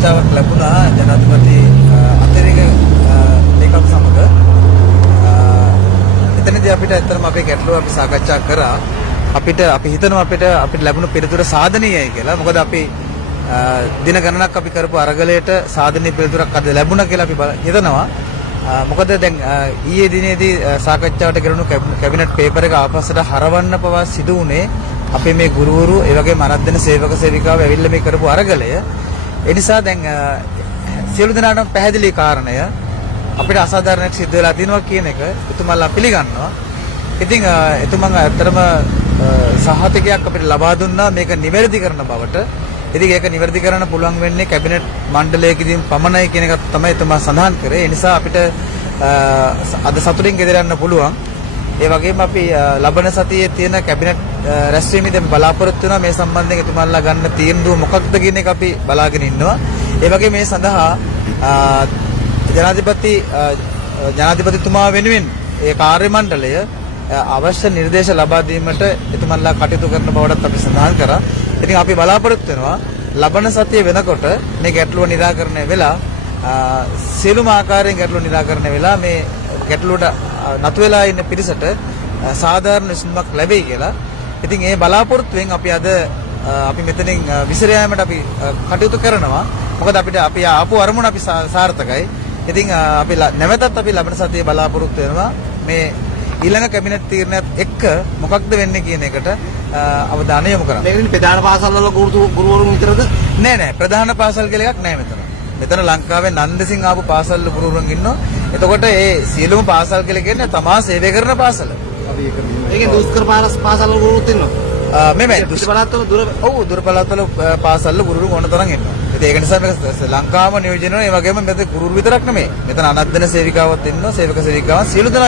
සාකච්ඡාවක් ලැබුණා ජනාධිපති අතිරේක ලේකම් සමග. එතනදී අපිට ඇත්තටම අපේ ගැටලුව අපි සාකච්ඡා කරා. අපි හිතනවා අපිට ලැබුණු පිළිතුර සාධනීයයි කියලා. මොකද අපි දින ගණනක් අපි කරපු අරගලයට සාධනීය පිළිතුරක් අද ලැබුණා කියලා අපි හිතනවා. මොකද දැන් ඊයේ දිනේදී සාකච්ඡාවට ගෙනුණු කැබිනට් පේපර් එක ආපස්සට හරවන්න පවා සිදු වුණේ අපේ මේ ගුරුවරු ඒ වගේම අරද්දන සේවක සේවිකාවෝ ඇවිල්ලා මේ කරපු අරගලය. ඒ නිසා දැන් සියලු දෙනාටම පැහැදිලි කාරණය අපිට අසාධාරණයක් සිද්ධ වෙලා තියෙනවා කියන එක එතුමාලා පිළිගන්නවා. ඉතින් එතුමන් ඇත්තටම සහතිකයක් අපිට ලබා දුන්නා මේක නිවැරදි කරන බවට. ඉතින් ඒක නිවැරදි කරන්න පුළුවන් වෙන්නේ කැබිනට් මණ්ඩලයකදී පමණයි කියන එක තමයි එතුමා සඳහන් කරේ. ඒ නිසා අපිට අද සතුටින් ගෙදර යන්න පුළුවන්. ඒ වගේම අපි ලබන සතියේ තියෙන කැබිනට් රැස්වීමේදී බලාපොරොත්තු වෙනවා මේ සම්බන්ධයෙන් එතුමාලා ගන්න තීන්දුව මොකක්ද කියන එක අපි බලාගෙන ඉන්නවා. ඒ වගේ මේ සඳහා ජනාධිපතිතුමා වෙනුවෙන් ඒ කාර්ය මණ්ඩලය අවශ්‍ය නිර්දේශ ලබා දීමට එතුමාලා කටයුතු කරන බවටත් අපි සඳහන් කරා. ඉතින් අපි බලාපොරොත්තු වෙනවා ලබන සතිය වෙනකොට මේ ගැටලුව निराකරණය වෙලා සියලුම ආකාරයෙන් ගැටලුව निराකරණය වෙලා මේ ගැටලුවට නතු වෙලා ඉන්න පිරිසට සාධාරණ විසඳුමක් ලැබෙයි කියලා. ඉතින් ඒ බලාපොරොත්තුෙන් අපි අද අපි මෙතනින් විසිර යාමට අපි කටයුතු කරනවා. මොකද අපි ආපු අරමුණ අපි සාර්ථකයි. ඉතින් අපි නැවතත් අපි ලබන සතියේ බලාපොරොත්තු වෙනවා මේ ඊළඟ කැබිනට් තීරණයත් එක්ක මොකක්ද වෙන්නේ කියන එකට අවධානය යොමු කරන්න. මේකනේ ප්‍රධාන පාසල් වල ගුරුවරුන් විතරද? නෑ ප්‍රධාන පාසල් කියලා එකක් නෑ මෙතන. මෙතන ලංකාවේ නන්දසිංහ ආපු පාසල් ගුරුවරුන් ඉන්නවා. එතකොට ඒ සියලුම පාසල් කියලා කියන්නේ තමා සේවය කරන පාසල. අපි ඒකේ දුෂ්කර පාසල් වල ගුරුවරුත් ඉන්නවා. මේ දුර පළාත්වල පාසල් ගුරුවරු ඕන තරම් ඉන්නවා. ඉතින් ඒක නිසා මේක ලංකාවම නියෝජනය වෙනවා. ඒ වගේම මෙතන ගුරුවරු විතරක් නෙමෙයි. මෙතන අනද්දන සේවිකාවත් ඉන්නවා. සේවක සේවිකාවන් සියලු දෙනා